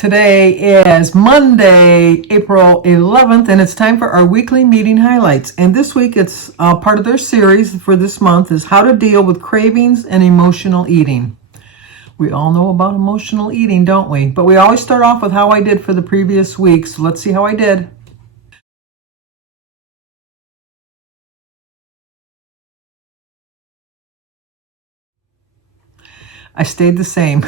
Today is Monday, April 11th, and it's time for our weekly meeting highlights. And this week, it's part of their series for this month is how to deal with cravings and emotional eating. We all know about emotional eating, don't we? But we always start off with how I did for the previous week. So let's see how I did. I stayed the same.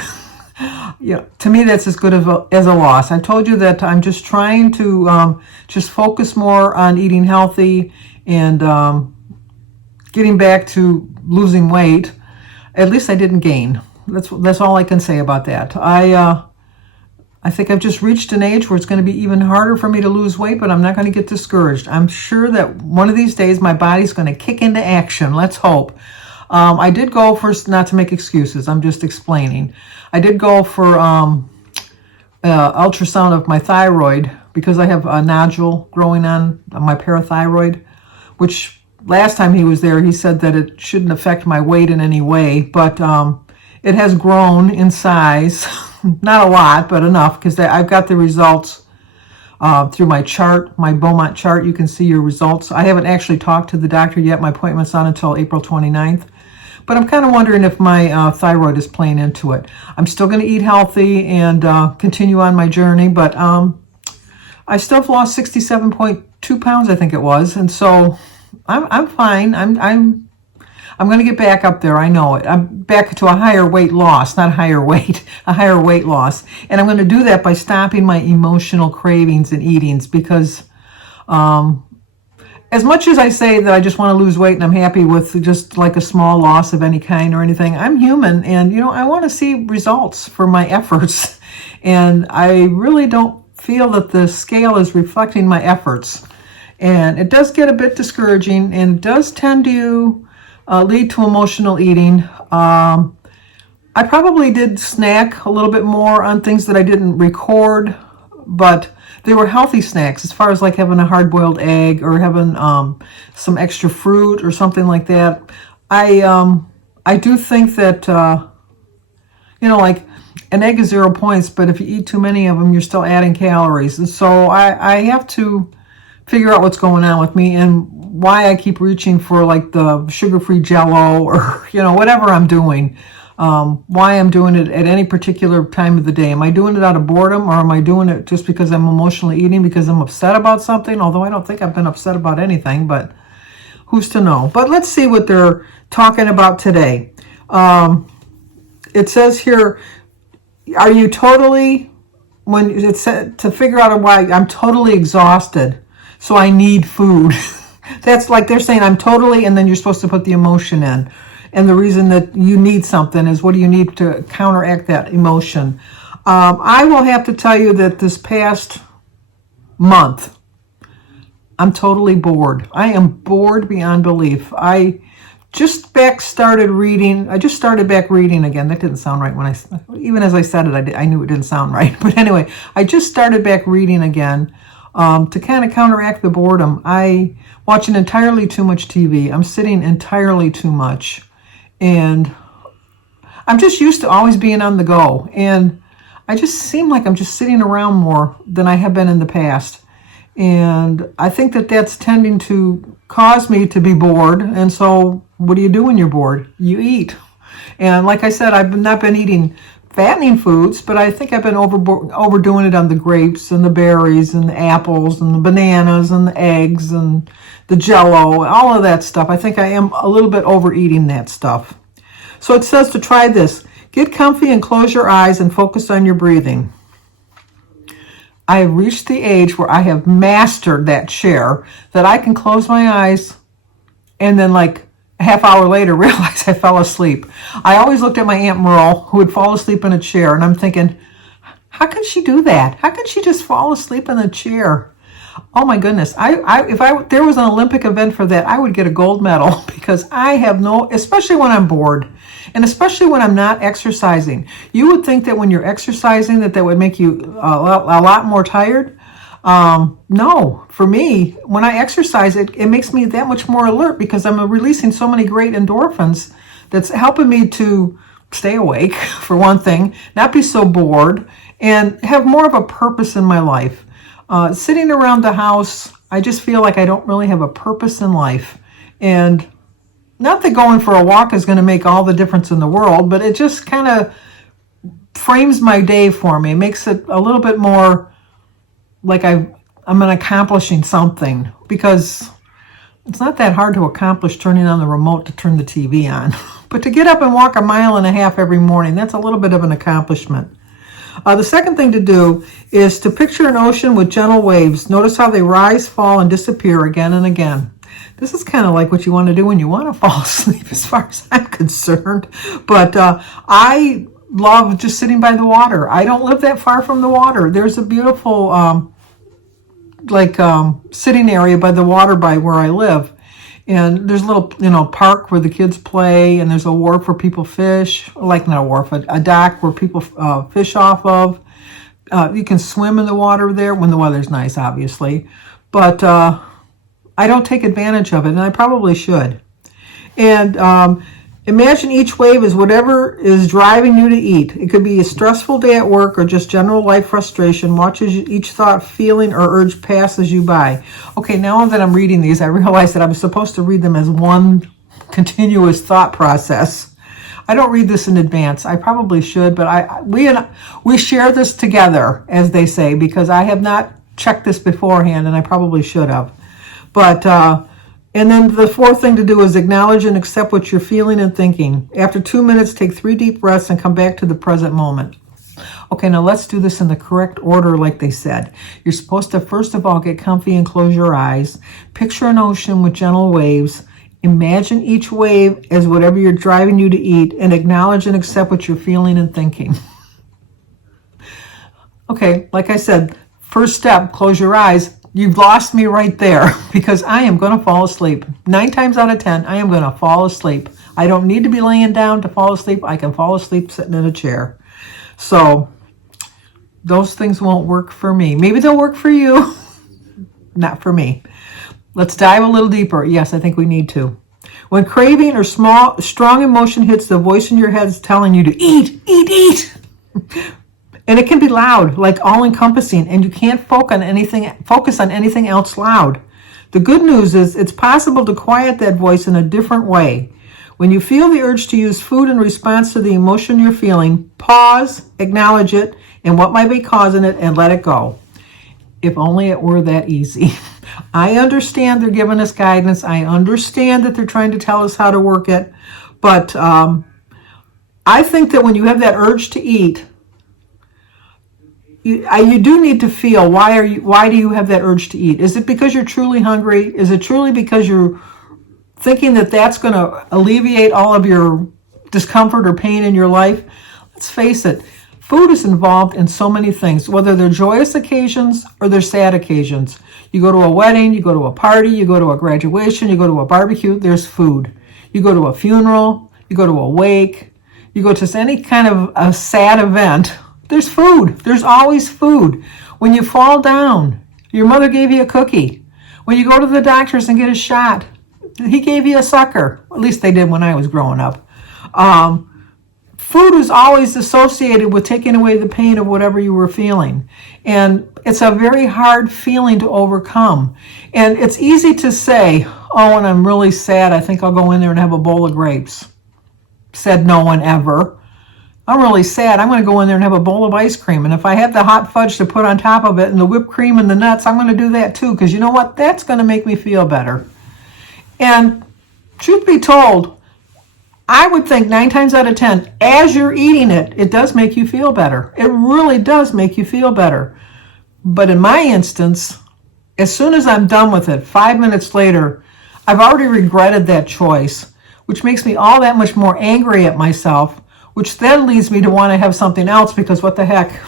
Yeah, to me, that's as good as a loss. I told you that I'm just trying to just focus more on eating healthy and getting back to losing weight. At least I didn't gain. That's all I can say about that. I think I've just reached an age where it's going to be even harder for me to lose weight, but I'm not going to get discouraged. I'm sure that one of these days my body's going to kick into action. Let's hope. I did go for, not to make excuses, I'm just explaining. I did go for ultrasound of my thyroid because I have a nodule growing on my parathyroid, which last time he was there, he said that it shouldn't affect my weight in any way, but it has grown in size, not a lot, but enough, because I've got the results through my chart, my Beaumont chart. You can see your results. I haven't actually talked to the doctor yet. My appointment's not until April 29th. But I'm kind of wondering if my thyroid is playing into it. I'm still going to eat healthy and continue on my journey, but I still have lost 67.2 pounds, I think it was, and so I'm fine. I'm going to get back up there. I know it. I'm back to a higher weight loss, not higher weight, a higher weight loss, and I'm going to do that by stopping my emotional cravings and eatings because. As much as I say that I just want to lose weight and I'm happy with just like a small loss of any kind or anything, I'm human and, I want to see results for my efforts. And I really don't feel that the scale is reflecting my efforts. And it does get a bit discouraging and does tend to lead to emotional eating. I probably did snack a little bit more on things that I didn't record, but they were healthy snacks as far as like having a hard-boiled egg or having some extra fruit or something like that. I do think that, like an egg is 0 points, but if you eat too many of them, you're still adding calories. And so I have to figure out what's going on with me and why I keep reaching for like the sugar-free Jell-O or, whatever I'm doing. Why I'm doing it at any particular time of the day. Am I doing it out of boredom or am I doing it just because I'm emotionally eating because I'm upset about something? Although I don't think I've been upset about anything, but who's to know? But let's see what they're talking about today. It says here, are you totally, when it said to figure out why I'm totally exhausted, so I need food. That's like they're saying I'm totally, and then you're supposed to put the emotion in. And the reason that you need something is what do you need to counteract that emotion? I will have to tell you that this past month, I'm totally bored. I am bored beyond belief. I just started back reading again. That didn't sound right even as I said it, I knew it didn't sound right. But anyway, I just started back reading again to kind of counteract the boredom. I watching entirely too much TV. I'm sitting entirely too much. And I'm just used to always being on the go. And I just seem like I'm just sitting around more than I have been in the past. And I think that that's tending to cause me to be bored. And so what do you do when you're bored? You eat. And like I said, I've not been eating fattening foods, but I think I've been overdoing it on the grapes and the berries and the apples and the bananas and the eggs and the Jell-O, all of that stuff. I think I am a little bit overeating that stuff. So it says to try this. Get comfy and close your eyes and focus on your breathing. I have reached the age where I have mastered that chair, that I can close my eyes and then like a half hour later realize I fell asleep. I always looked at my Aunt Merle, who would fall asleep in a chair, and I'm thinking, how could she do that? How could she just fall asleep in a chair? Oh my goodness. If there was an Olympic event for that, I would get a gold medal because I have especially when I'm bored and especially when I'm not exercising. You would think that when you're exercising that would make you a lot more tired. No, for me, when I exercise, it makes me that much more alert because I'm releasing so many great endorphins that's helping me to stay awake, for one thing, not be so bored, and have more of a purpose in my life. Sitting around the house, I just feel like I don't really have a purpose in life. And not that going for a walk is going to make all the difference in the world, but it just kind of frames my day for me. It makes it a little bit more like I'm accomplishing something, because it's not that hard to accomplish turning on the remote to turn the TV on. But to get up and walk 1.5 miles every morning, that's a little bit of an accomplishment. The second thing to do is to picture an ocean with gentle waves. Notice how they rise, fall, and disappear again and again. This is kind of like what you want to do when you want to fall asleep, as far as I'm concerned. But I love just sitting by the water. I don't live that far from the water. There's a beautiful sitting area by the water by where I live. And there's a little, park where the kids play, and there's a wharf where people fish, not a wharf, a dock where people fish off of. You can swim in the water there when the weather's nice, obviously. But I don't take advantage of it, and I probably should. And imagine each wave is whatever is driving you to eat. It could be a stressful day at work or just general life frustration. Watch as each thought, feeling, or urge passes you by. Okay, now that I'm reading these, I realize that I'm supposed to read them as one continuous thought process. I don't read this in advance. I probably should, but we share this together, as they say, because I have not checked this beforehand, and I probably should have. But and then the fourth thing to do is acknowledge and accept what you're feeling and thinking. After 2 minutes, take 3 deep breaths and come back to the present moment. Okay, now let's do this in the correct order like they said. You're supposed to, first of all, get comfy and close your eyes. Picture an ocean with gentle waves. Imagine each wave as whatever you're driving you to eat, and acknowledge and accept what you're feeling and thinking. Okay, like I said, first step, close your eyes. You've lost me right there, because I am going to fall asleep. 9 times out of 10, I am going to fall asleep. I don't need to be laying down to fall asleep. I can fall asleep sitting in a chair. So those things won't work for me. Maybe they'll work for you. Not for me. Let's dive a little deeper. Yes, I think we need to. When craving or strong emotion hits, the voice in your head is telling you to eat, eat, eat. And it can be loud, like all-encompassing, and you can't focus on anything else loud. The good news is it's possible to quiet that voice in a different way. When you feel the urge to use food in response to the emotion you're feeling, pause, acknowledge it, and what might be causing it, and let it go. If only it were that easy. I understand they're giving us guidance. I understand that they're trying to tell us how to work it. But I think that when you have that urge to eat, you do need to feel, why do you have that urge to eat? Is it because you're truly hungry? Is it truly because you're thinking that that's going to alleviate all of your discomfort or pain in your life? Let's face it, food is involved in so many things, whether they're joyous occasions or they're sad occasions. You go to a wedding, you go to a party, you go to a graduation, you go to a barbecue, there's food. You go to a funeral, you go to a wake, you go to any kind of a sad event, there's food. There's always food. When you fall down, your mother gave you a cookie. When you go to the doctors and get a shot, he gave you a sucker. At least they did when I was growing up. Food is always associated with taking away the pain of whatever you were feeling. And it's a very hard feeling to overcome. And it's easy to say, oh, when I'm really sad, I think I'll go in there and have a bowl of grapes. Said no one ever. I'm really sad. I'm going to go in there and have a bowl of ice cream. And if I have the hot fudge to put on top of it and the whipped cream and the nuts, I'm going to do that too. Because you know what? That's going to make me feel better. And truth be told, I would think 9 times out of 10, as you're eating it, it does make you feel better. It really does make you feel better. But in my instance, as soon as I'm done with it, 5 minutes later, I've already regretted that choice, which makes me all that much more angry at myself, which then leads me to want to have something else, because what the heck,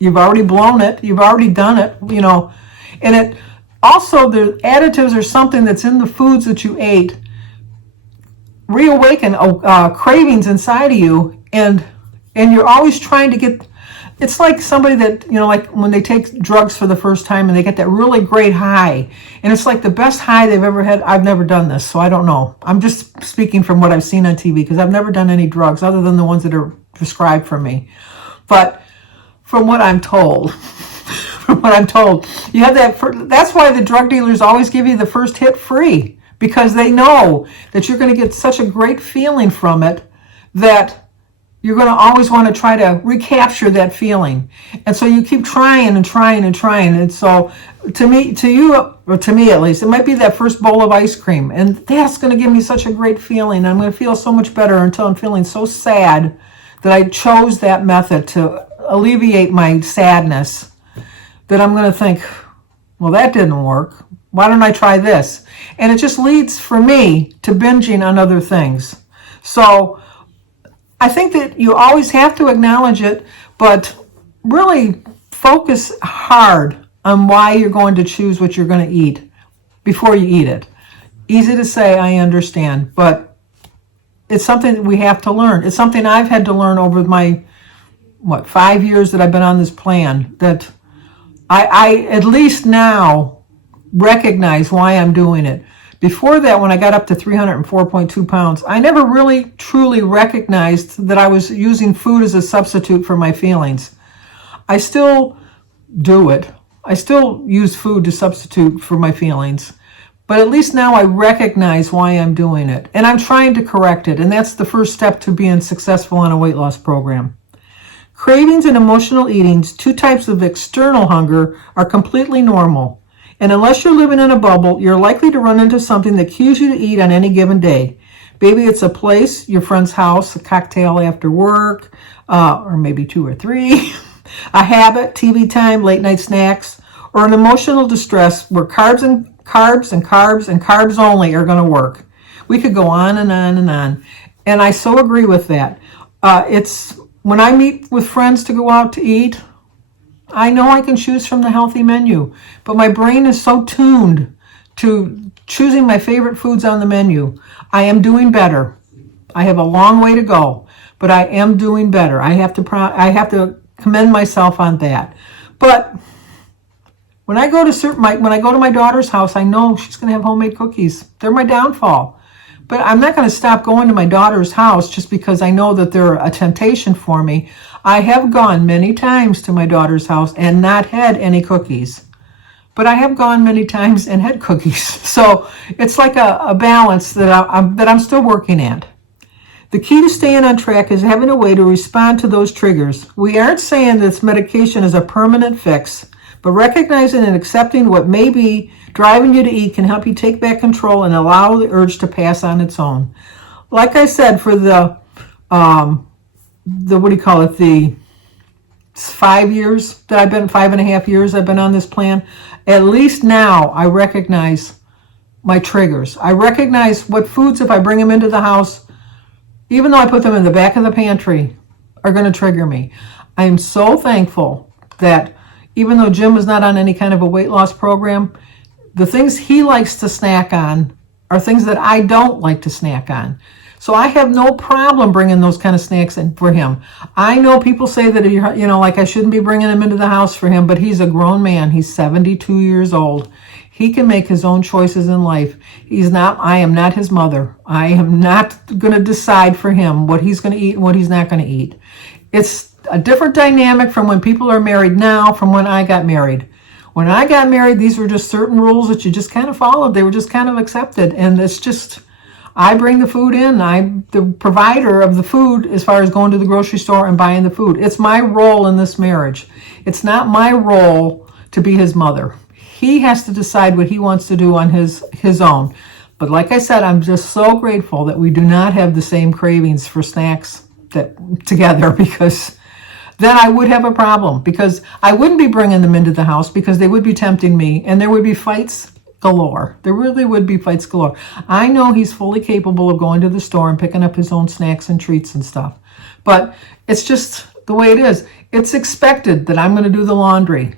you've already blown it, you've already done it, And it also, the additives or something that's in the foods that you ate reawaken cravings inside of you, and you're always trying to get. It's like somebody that, like when they take drugs for the first time and they get that really great high, and it's like the best high they've ever had. I've never done this, so I don't know. I'm just speaking from what I've seen on TV, because I've never done any drugs other than the ones that are prescribed for me. But from what I'm told. From what I'm told. You have that's why the drug dealers always give you the first hit free, because they know that you're going to get such a great feeling from it that you're going to always want to try to recapture that feeling. And so you keep trying and trying and trying. And so to me, to you, or to me at least, it might be that first bowl of ice cream. And that's going to give me such a great feeling. I'm going to feel so much better until I'm feeling so sad that I chose that method to alleviate my sadness, that I'm going to think, well, that didn't work. Why don't I try this? And it just leads for me to binging on other things. So I think that you always have to acknowledge it, but really focus hard on why you're going to choose what you're going to eat before you eat it. Easy to say, I understand, but it's something that we have to learn. It's something I've had to learn over my, 5 years that I've been on this plan, that I at least now recognize why I'm doing it. Before that, when I got up to 304.2 pounds, I never really truly recognized that I was using food as a substitute for my feelings. I still do it. I still use food to substitute for my feelings. But at least now I recognize why I'm doing it. And I'm trying to correct it. And that's the first step to being successful on a weight loss program. Cravings and emotional eatings, two types of external hunger, are completely normal. And unless you're living in a bubble, you're likely to run into something that cues you to eat on any given day. Maybe it's a place, your friend's house, a cocktail after work, or maybe 2 or 3, a habit, TV time, late night snacks, or an emotional distress where carbs only are going to work. We could go on and on and on. And I so agree with that. It's when I meet with friends to go out to eat, I know I can choose from the healthy menu, but my brain is so tuned to choosing my favorite foods on the menu. I am doing better. I have a long way to go, but I am doing better. I have to commend myself on that. But when I go to my daughter's house, I know she's going to have homemade cookies. They're my downfall. But I'm not going to stop going to my daughter's house just because I know that they're a temptation for me. I have gone many times to my daughter's house and not had any cookies. But I have gone many times and had cookies. So it's like a balance that I'm still working at. The key to staying on track is having a way to respond to those triggers. We aren't saying this medication is a permanent fix, but recognizing and accepting what may be driving you to eat can help you take back control and allow the urge to pass on its own. Like I said, for the 5 years that I've been, 5.5 years I've been on this plan, at least now I recognize my triggers. I recognize what foods, if I bring them into the house, even though I put them in the back of the pantry, are going to trigger me. I am so thankful that even though Jim is not on any kind of a weight loss program, the things he likes to snack on are things that I don't like to snack on. So I have no problem bringing those kind of snacks in for him. I know people say that, like I shouldn't be bringing him into the house for him, but he's a grown man. He's 72 years old. He can make his own choices in life. I am not his mother. I am not going to decide for him what he's going to eat and what he's not going to eat. It's a different dynamic from when people are married now from when I got married. When I got married, these were just certain rules that you just kind of followed. They were just kind of accepted. And it's just, I bring the food in. I'm the provider of the food as far as going to the grocery store and buying the food. It's my role in this marriage. It's not my role to be his mother. He has to decide what he wants to do on his own. But like I said, I'm just so grateful that we do not have the same cravings for snacks together, because then I would have a problem, because I wouldn't be bringing them into the house because they would be tempting me and there would be fights galore. There really would be fights galore. I know he's fully capable of going to the store and picking up his own snacks and treats and stuff, but it's just the way it is. It's expected that I'm going to do the laundry.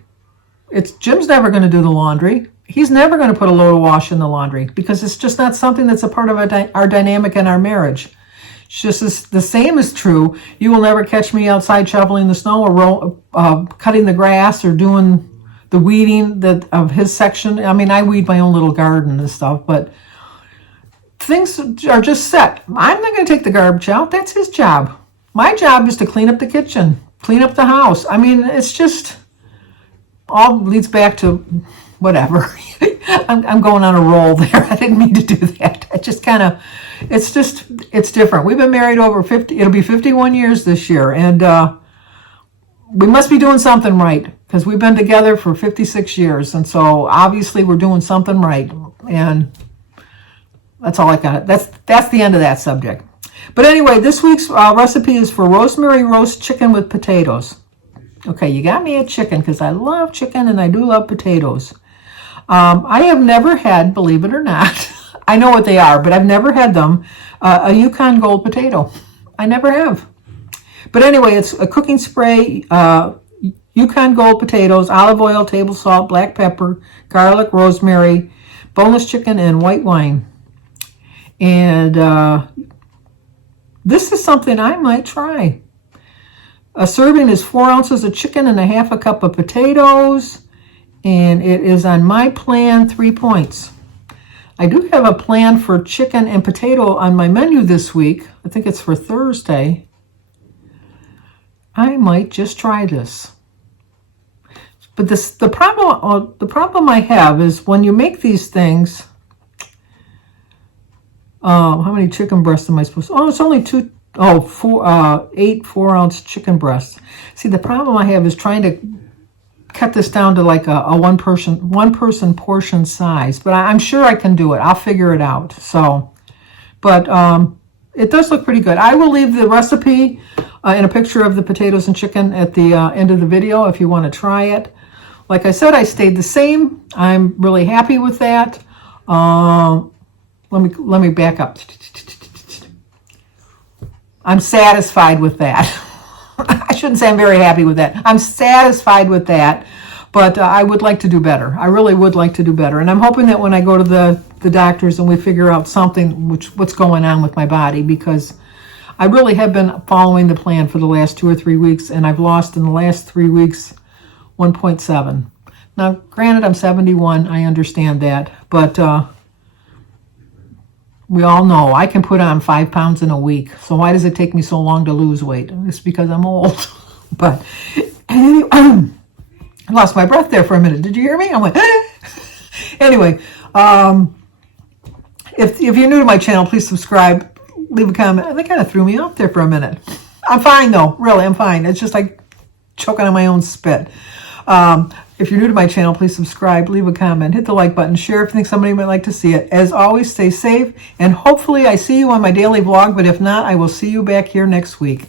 Jim's never going to do the laundry. He's never going to put a load of wash in the laundry because it's just not something that's a part of our dynamic in our marriage. Just the same is true. You will never catch me outside shoveling the snow or cutting the grass or doing the weeding of his section. I mean, I weed my own little garden and stuff, but things are just set. I'm not going to take the garbage out. That's his job. My job is to clean up the kitchen, clean up the house. I mean, it's just all leads back to whatever. I'm going on a roll there. I didn't mean to do that. I just kind of, it's different. We've been married over 50, it'll be 51 years this year. And we must be doing something right because we've been together for 56 years. And so obviously we're doing something right. And that's all I got. That's the end of that subject. But anyway, this week's recipe is for rosemary roast chicken with potatoes. Okay, you got me at chicken because I love chicken and I do love potatoes. I have never had, believe it or not, I know what they are, but I've never had them, a Yukon Gold potato. I never have. But anyway, it's a cooking spray, Yukon Gold potatoes, olive oil, table salt, black pepper, garlic, rosemary, boneless chicken, and white wine. And this is something I might try. A serving is 4 ounces of chicken and a half a cup of potatoes. And it is on my plan 3 points. I do have a plan for chicken and potato on my menu this week. I think it's for Thursday. I might just try this. But the problem I have is when you make these things. How many chicken breasts am I supposed to? Oh, it's only 8 4-ounce chicken breasts. See, the problem I have is trying to cut this down to like a one person portion size. But I'm sure I can do it. I'll figure it out. So, but it does look pretty good. I will leave the recipe and a picture of the potatoes and chicken at the end of the video if you want to try it. Like I said, I stayed the same. I'm really happy with that. Let me back up. I'm satisfied with that. I shouldn't say I'm very happy with that. I'm satisfied with that, but I would like to do better. I really would like to do better. And I'm hoping that when I go to the doctors and we figure out something, what's going on with my body, because I really have been following the plan for the last 2 or 3 weeks, and I've lost in the last 3 weeks 1.7. Now, granted, I'm 71. I understand that, but we all know I can put on 5 pounds in a week. So why does it take me so long to lose weight? It's because I'm old. But anyway, I lost my breath there for a minute. Did you hear me? I went, anyway, if you're new to my channel, please subscribe, leave a comment. That kind of threw me off there for a minute. I'm fine though, really, I'm fine. It's just like choking on my own spit. If you're new to my channel, please subscribe, leave a comment, hit the like button, share if you think somebody might like to see it. As always, stay safe, and hopefully I see you on my daily vlog, but if not, I will see you back here next week.